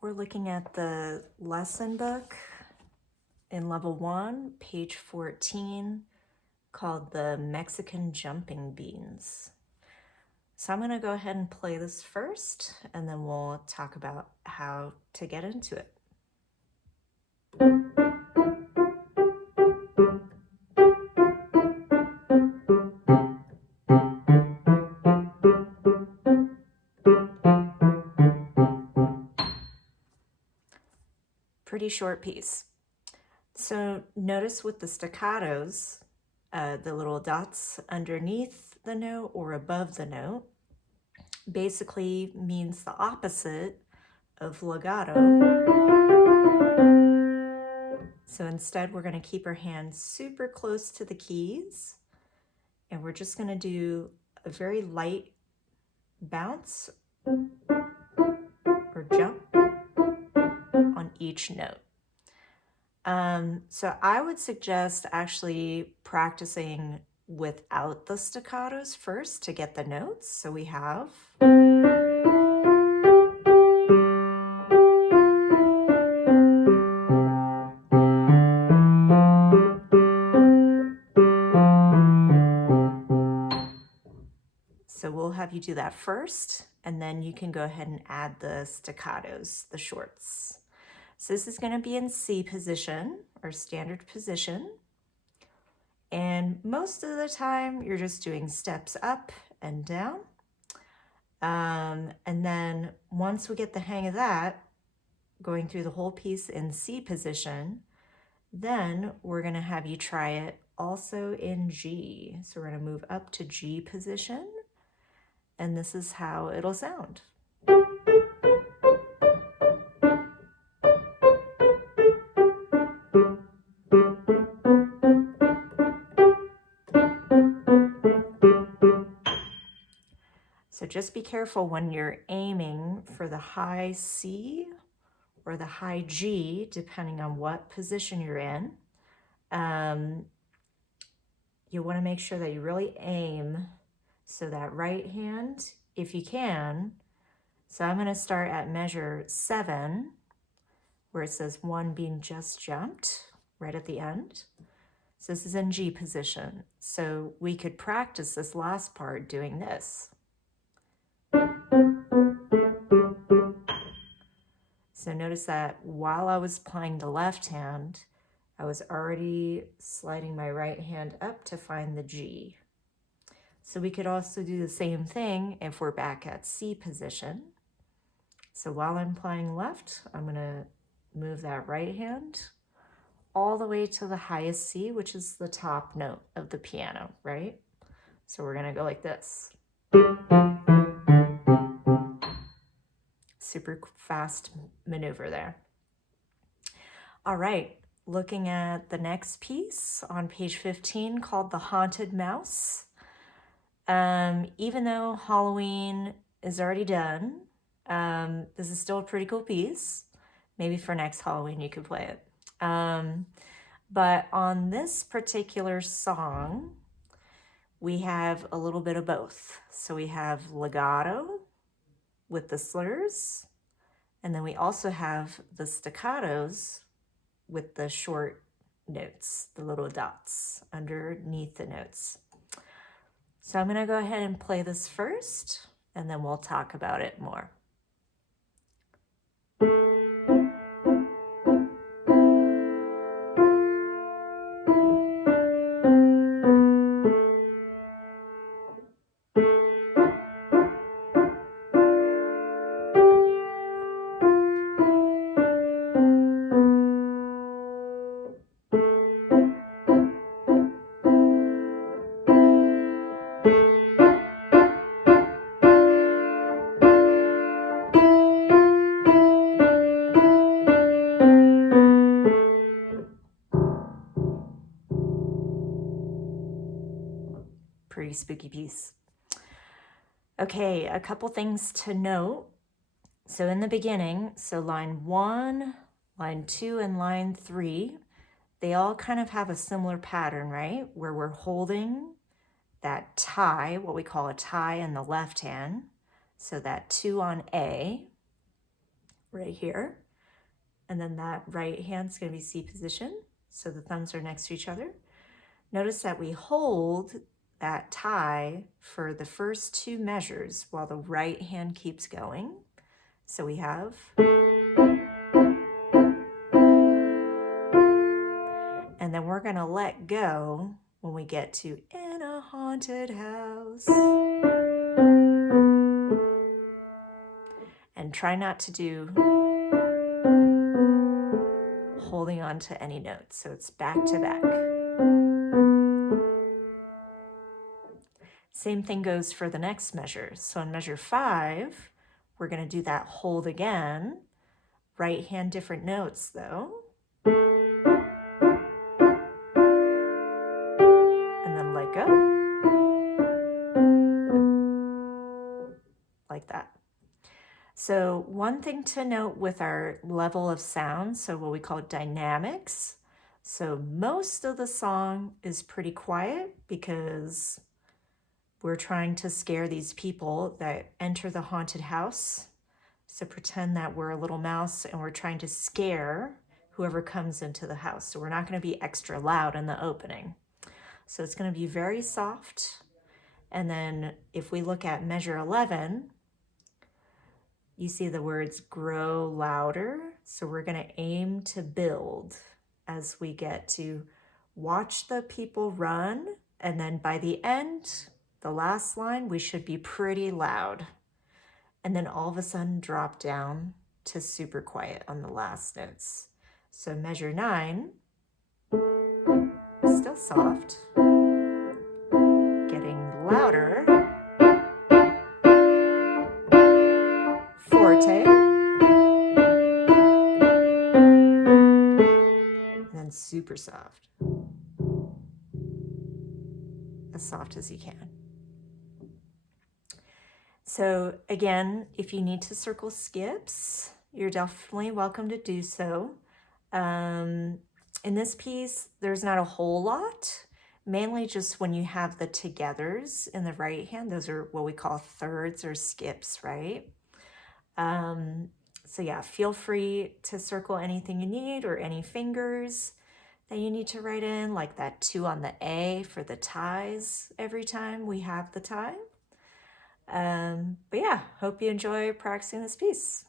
We're looking at the lesson book in level 1, page 14, called the Mexican Jumping Beans. So I'm going to go ahead and play this first, and then we'll talk about how to get into it. Pretty short piece. So notice with the staccatos, the little dots underneath the note or above the note basically means the opposite of legato. So instead, we're going to keep our hands super close to the keys, and we're just going to do a very light bounce or jump on each note. So I would suggest actually practicing without the staccatos first to get the notes. So we have So we'll have you do that first, and then you can go ahead and add the staccatos, the shorts. So this is going to be in C position or standard position. And most of the time you're just doing steps up and down. And then once we get the hang of that, going through the whole piece in C position, then we're going to have you try it also in G. So we're going to move up to G position, and this is how it'll sound. So just be careful when you're aiming for the high C or the high G, depending on what position you're in. You want to make sure that you really aim so that right hand, if you can. So I'm going to start at measure 7, where it says 1 being just jumped, right at the end. So this is in G position. So we could practice this last part doing this. So notice that while I was playing the left hand, I was already sliding my right hand up to find the G. So we could also do the same thing if we're back at C position. So while I'm playing left, I'm going to move that right hand all the way to the highest C, which is the top note of the piano, right? So we're going to go like this. Super fast maneuver there. All right, looking at the next piece on page 15 called The Haunted Mouse. Even though Halloween is already done, this is still a pretty cool piece. Maybe for next Halloween you could play it. But on this particular song, we have a little bit of both. So we have legato with the slurs, and then we also have the staccatos with the short notes, the little dots underneath the notes. So I'm going to go ahead and play this first, and then we'll talk about it more. Pretty spooky piece. Okay, a couple things to note. So in the beginning, so line 1, line 2, and line 3, they all kind of have a similar pattern, right? Where we're holding that tie, what we call a tie in the left hand. So that 2 on A, right here. And then that right hand's going to be C position. So the thumbs are next to each other. Notice that we hold that tie for the first two measures while the right hand keeps going. So we have, and then we're going to let go when we get to in a haunted house. And try not to do holding on to any notes. So it's back to back. Same thing goes for the next measure. So in measure 5, we're going to do that hold again. Right hand, different notes though. And then let go. Like that. So one thing to note with our level of sound, so what we call dynamics. So most of the song is pretty quiet because we're trying to scare these people that enter the haunted house. So pretend that we're a little mouse and we're trying to scare whoever comes into the house. So we're not going to be extra loud in the opening. So it's going to be very soft. And then if we look at measure 11, you see the words grow louder. So we're going to aim to build as we get to watch the people run. And then by the end, the last line, we should be pretty loud. And then all of a sudden drop down to super quiet on the last notes. So measure 9, still soft, getting louder, forte, and then super soft, as soft as you can. So again, if you need to circle skips, you're definitely welcome to do so. In this piece, there's not a whole lot, mainly just when you have the togethers in the right hand. Those are what we call thirds or skips, right? So yeah, feel free to circle anything you need or any fingers that you need to write in, like that 2 on the A for the ties every time we have the tie. But yeah, hope you enjoy practicing this piece.